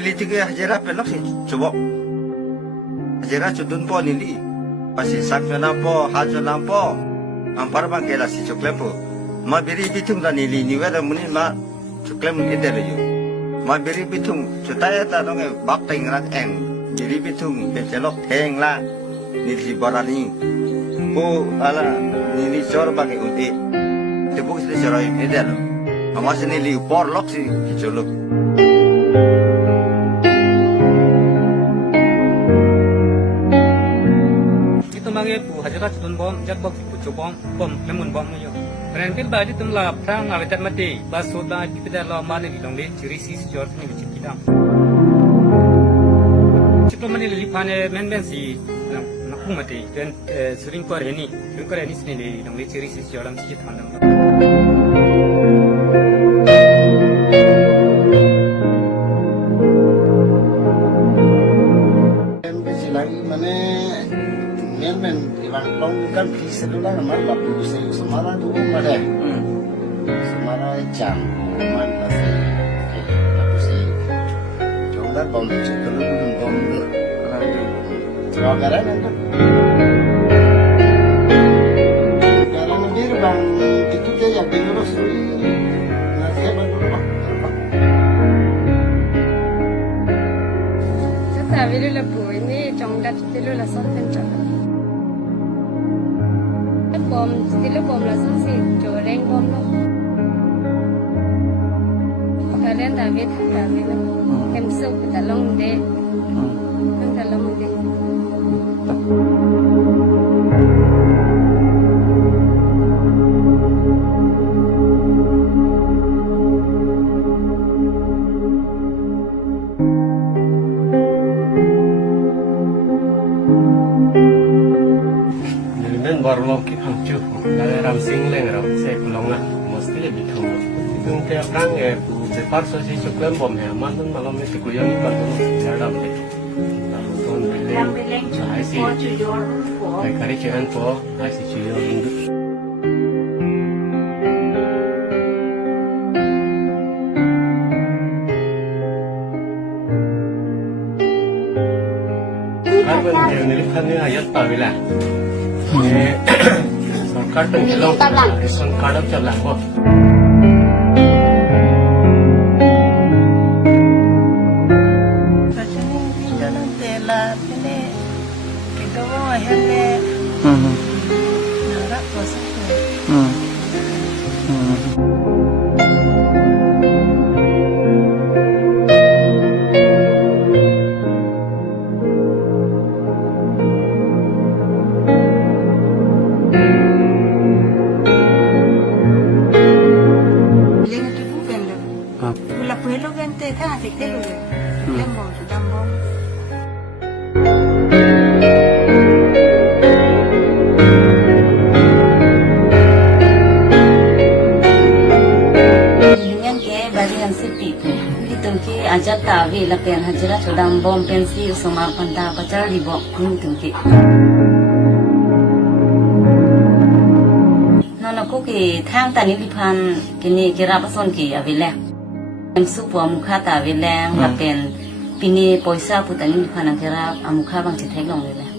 nili tiga hajara pelok sih coba hajara cudun po nili pasti sakyo nampo hajo nampo ampar bang kela si coklat po ma beri bitung dan nili niwa dan muni ma coklat muni ide yo ma beri bitung cutaya ta dong bak tingrat eng beri bitung becelok teng la nili barani po ala nili cor bagi uti tebuk sih corai ide lo amas nili upor lok si colok mage pu hajara chun bom jak bok pu chu bom lemun bom yo ren pil ba ji tum la prang ave tat mate ba so da pi da la ma ne long le chiri si jor ni chi ki da chito mani li phane men men si na ku mate den suring ko re ni sne le long le chiri si jor am chi than dam men ibang long kan bisa dulu lah malah bisa semara dulu mana semara jam mana sih aku sih coba bom cukup dulu bom coba kan karena lebih bang itu dia yang dulu sih nanti baru bang tapi dulu bu ini coba dulu lah sonten coba bom still bom la si joreng bom lo kalian David lo em sâu ta long de ta long de baru lo kita hangcu dari ramsing leng ram saya pulang lah mesti lebih tua itu tiap orang bu separ sosi coklat bom hemat dan malam itu kuliah ni kan tu dalam ni lalu tuan bileng hai si hai kari jangan po hai si cuyo hindu kan yang nilai ni ayat tawilah सरकार तो चलाओ सरकार अब चलाओ pueblo gente ta te te lo lembo dambo yang ke bagian sipi itu ke ajat tawi la pen hajra chodam bom pensi somar panta pacar ribo kun tungki nona ko ke thang tani lipan kini kira pason ki avile em supwa mukha ta veleng la pen pini poisa putani lipan kira amukha bang chithai long le